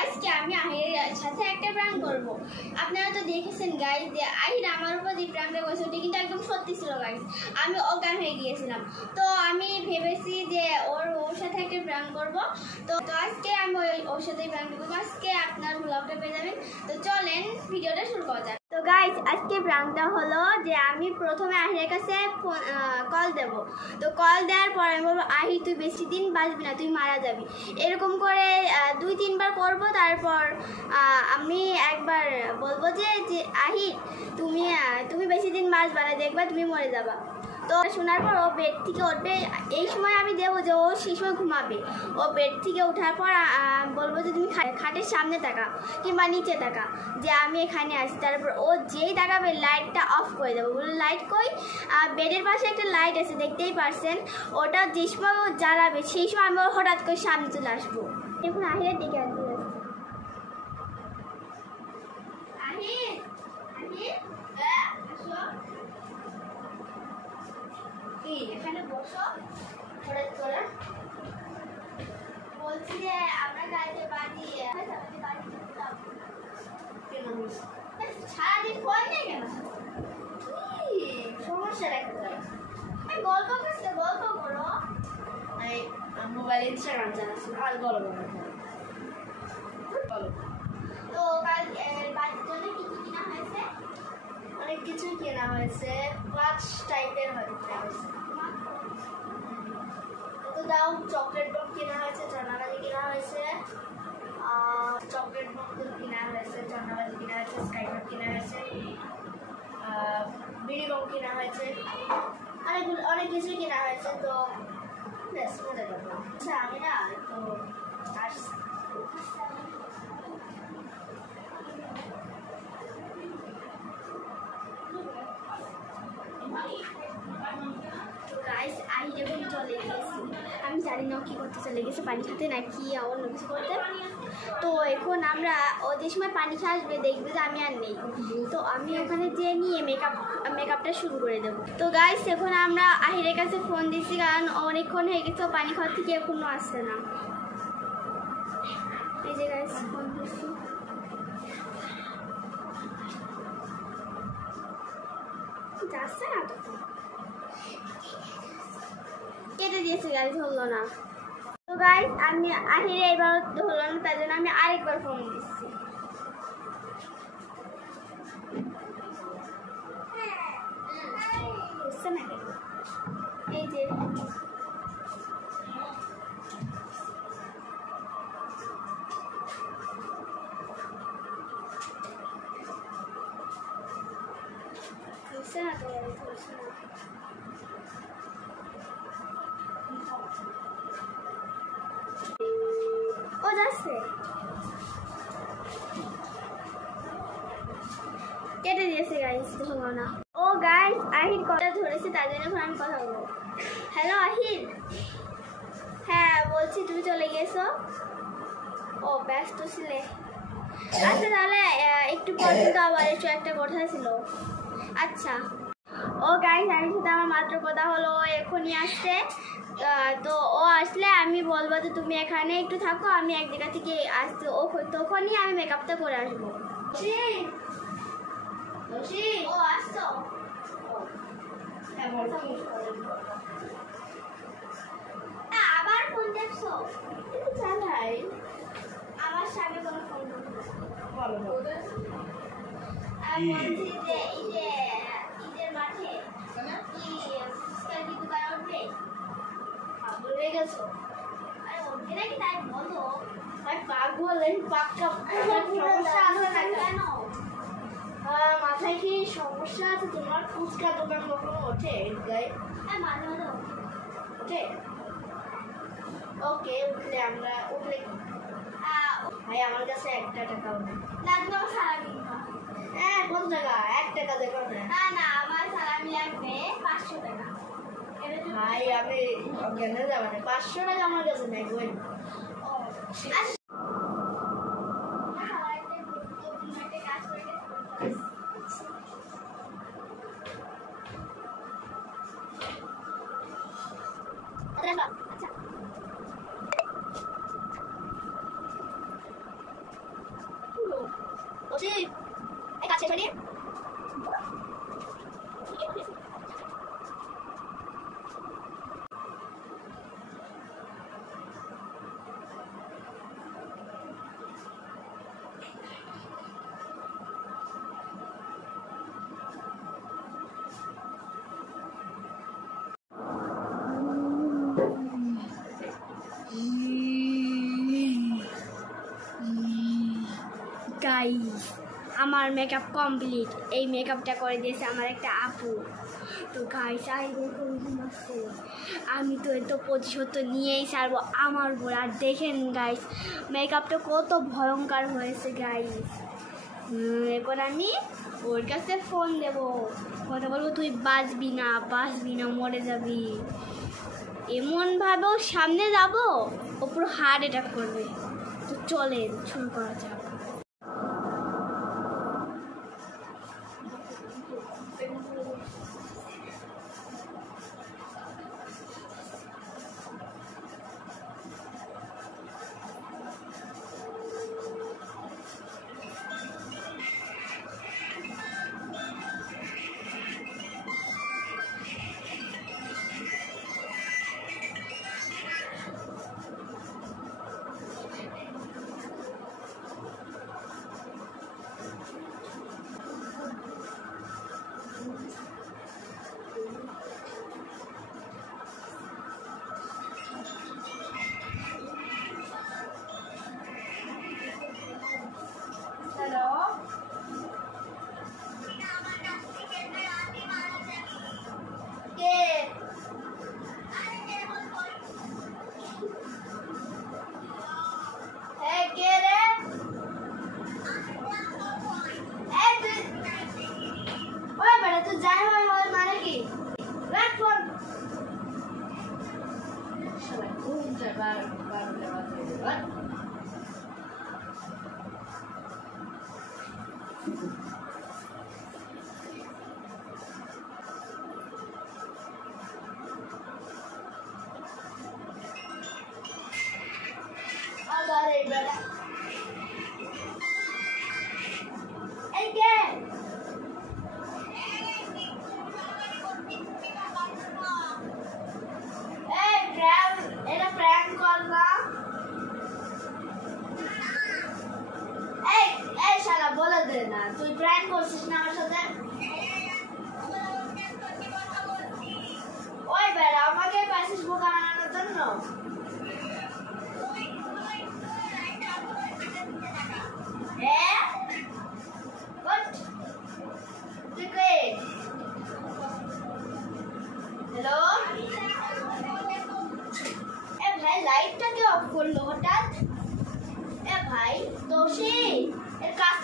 আজকে আমি আহিরের সাথে একটা প্র্যাঙ্ক করব। আপনারা তো দেখেছেন গাইস যে আহির আমার উপর যে প্র্যাঙ্কটা করেছে ওটা কিন্তু একদম সত্যি ছিল গাইস। আমি অজ্ঞান হয়ে গিয়েছিলাম, তো আমি ভেবেছি যে ওর সাথে একটা প্র্যাঙ্ক করব। তো আজকে আমি ওর সাথেই প্র্যাঙ্ক করবো। আজকে আপনার ব্লগটা পেয়ে যাবেন। তো চলেন ভিডিওটা শুরু করা যাক। তো গাইস আজকে প্র্যাঙ্কটা হলো যে আমি প্রথমে আহিরের কাছে কল দেব। তো কল দেওয়ার পর আমি বলবো আহি তুই বেশি দিন বাঁচবি না, তুই মারা যাবি। এরকম করে 2-3 বার করবো। তারপর আমি একবার বলবো যে আহি তুমি বেশি দিন বাঁচবা না, দেখবা তুমি মরে যাবা। তো শোনার পর ও বেড থেকে উঠবে। এই সময় আমি দেবো যে ও সেই সময় ঘুমাবে। ও বেড থেকে ওঠার পর বলবো যে তুমি খাটের সামনে থাকা কিংবা নিচে থাকা, যে আমি এখানে আসি। তারপর ও যেই তাকাবে লাইটটা অফ করে দেবো। বলে লাইট কই? বেডের পাশে একটা লাইট আছে, দেখতেই পারছেন। ওটা যে সময় ও জ্বালাবে সেই সময় আমি হঠাৎ করে সামনে চলে আসবো। এখন আহিরের দিকে আসবো। এখানে বসো। বলছি যে আমরা গাড়িতে বাড়ি সারাদিন ফোন নেই কেন? সমস্যা রাখতে গল্প করছে, গল্প করো। মোবাইল ইনস্টাগ্রাম চালাচ্ছি আর গল্প তো কাল বাড়ির জন্য কি কি কেনা হয়েছে? অনেক কিছুই কেনা হয়েছে, ক্লাচ টাইপের হয়েছে। তো দাও, চকলেট বক্স কেনা হয়েছে, চনাবাজি কেনা হয়েছে, চকলেট বক্স কেনা হয়েছে, চনাবাজি কেনা হয়েছে, স্কাইড্রপ কেনা হয়েছে, বিড়ি বক্স কেনা হয়েছে, অনেক কিছুই কেনা হয়েছে। তো বেশ মজা করলাম। আচ্ছা আমি না তো আমি জানি না কি করতে চলে গেছে, পানি খেতে নাকি অন্য কিছু করতে। তো এখন আমরা ওদের সময় পানি খেয়ে আসবে, দেখবে যে আমি আর নেই। তো আমি ওখানে যেয়ে নিয়ে মেকআপটা শুরু করে দেবো। তো গাইস এখন আমরা আহিরের কাছে ফোন দিচ্ছি, কারণ অনেকক্ষণ হয়ে গেছে পানি খাওয়ার থেকে এখনো আসছে না। এই যে গাইস ফোন দিচ্ছি। যাচ্ছে না তো, কেটে দিয়েছে গাইস, হলো না। তো গাইস আমি আহিরে এবার হলো না, তার জন্য আমি আরেকবার ফোন দিচ্ছি। বুঝছে না কেন? এই যে বুঝছে না তো, বুঝছে না। ও যাচ্ছে, কেটে দিয়েছে গাইস, হলো না। ও গাইস আহির কথা ধরেছে, তার জন্য এখন আমি কথা বলবো। হ্যালো আহির। হ্যাঁ বলছি, তুমি চলে গেছো? ও ব্যস্ত ছিলে? আচ্ছা তাহলে একটু পর কিন্তু আবার একটু একটা কথা ছিল। আচ্ছা ও গাইস আহির সাথে আমার মাত্র কথা হলো, ও এখনই আসছে। তো ও আসলে আমি বলবো যে তুমি এখানে একটু থাকো, আমি এক জায়গা থেকে আসছি। ও তখনই আমি মেকআপটা করে আসবো। ও আসছো? আবার ফোন দেখছো? চালাই আমার সামনে কোনো ফোন বলো। আমি বলছি যে ঈদের মাঠে কি ফুচকার দোকান উঠবে? ভুলে গেছো? আরে উঠবে নাকি তাই বলো। পাগল, এই পাক্কা সমস্যা আছে না কেন? মাথায় কি সমস্যা আছে তোমার? ফুচকা দোকান কখনো ওঠে গায়ে? মাঝে মাঝে ওঠে। ওকে, উঠলে ভাই আমার কাছে 1 টাকাও নেই। লাগবে আমার সালামি। হ্যাঁ কত টাকা? 1 টাকা দেবো না। না আমার সালামি লাগবে 500 টাকা। ভাই আমি অজ্ঞানে যাবো না, 500 টাকা আমার কাছে নেই। বলছি এই কাজ শেষ হয়নি? গাইস আমার মেকআপ কমপ্লিট। এই মেকআপটা করে দিয়েছে আমার একটা আপু। তো গাইস আমি তো এত প্রতিশোধ তো নিয়েই ছাড়বো আমার উপর। আর দেখেন গাইস মেকআপটা কত ভয়ঙ্কর হয়েছে গাইস। এখন আমি ওর কাছে ফোন দেবো, কথা বলবো তুই বাঁচবি না মরে যাবি। এমনভাবে ওর সামনে যাবো ও পুরো হার্ট অ্যাটাক করবে। তো চলেন শুরু করা যাক। তুই প্র্যাঙ্ক করছিস না আমার সাথে? ওই বেড়া আমাকে পাইছিস বোকা বানানোর জন্য? হ্যালো এ ভাই লাইটটা কে অফ করলো হঠাৎ? এ ভাই দোষী এর কাজ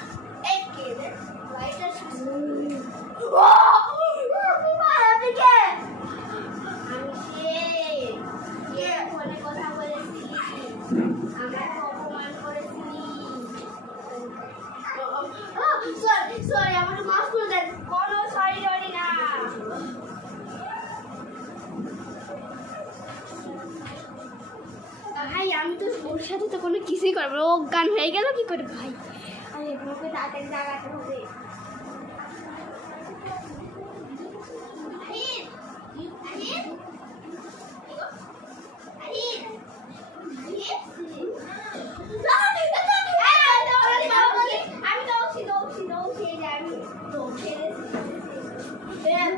ভাই আমি তো ওর সাথে তো কোনো কিছুই করবো না। ও গান হয়ে গেল কি করে ভাই? আরে ওকে তাড়াতাড়ি জাগাতে হবে।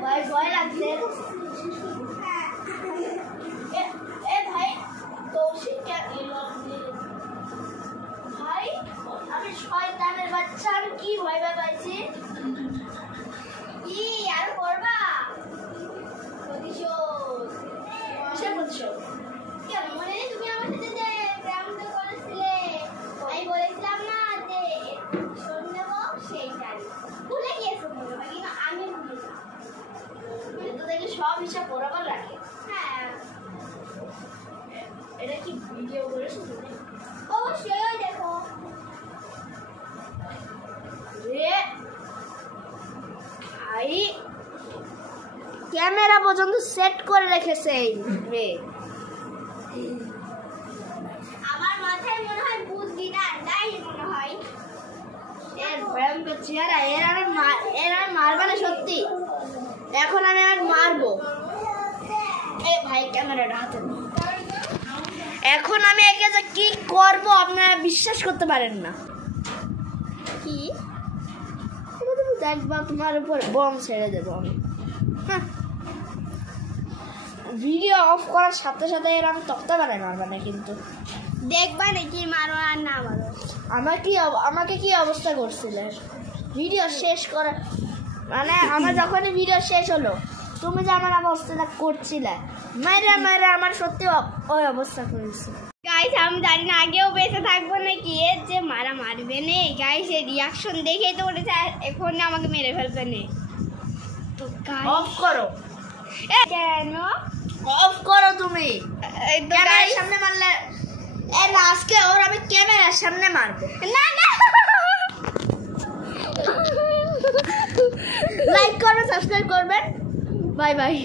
আমি ভয় লাগছে ভাই। ভাই আমি শয়তানের বাচ্চা, আমি কি ভয় পাইছি? কি আর করবা? প্রতিশোধ কেন মনে নেই? তুমি আমার সাথে যে প্রেম করেছিলে, আমি বলেছিলাম না যে শোন নেবো, সেইটাই ভুলে গিয়েছো মনে হয়। কিন্তু আমি ভুলি না, তো দেখি সব হিসাব বরাবর রাখে। হ্যাঁ এটা কি ভিডিও করেছো তুমি? অবশ্যই দেখো। ভাই ক্যামেরা পর্যন্ত সেট করে রেখেছে আমার মাথায় মনে হয় বুদ্ধি না, তাই মনে হয়। ভয়ঙ্কর চেহারা। এর আমি মারবা না সত্যি। এখন আমি আর মারবো। এ ভাই ক্যামেরাটা হাতে নাও। এখন আমি একে যে কি করব আপনারা বিশ্বাস করতে পারেন না। কি তুমি দেখবা তোমার উপর বম ছেড়ে দেবো আমি। হ্যাঁ, ভিডিও অফ করার সাথে সাথে এর আমি তক্তা বানাই মারবা না কিন্তু। দেখবা নাকি মারো আর না মারো। আমাকে কি অবস্থা করছিলে ভিডিও শেষ করা মানে আমার যখনই ভিডিও শেষ হলো তুমি যে আমার অবস্থাটা করছিলে মাইরা মাইরা আমার সত্যি ওই অবস্থা করেছে। গাইস আমি জানি না আগেও বেঁচে থাকবো নাকি, এর যে মারা মারবে নে গাইস, এর রিয়াকশন দেখেই তো বলেছে এখন আমাকে মেরে ফেলবে নে। তো অফ করো। কেন অফ করো তুমি। তো ক্যামেরার সামনে মারলে আজকে ওর আমি ক্যামেরার সামনে মারবো। না না লাইক করবেন, সাবস্ক্রাইব করবেন। Bye bye.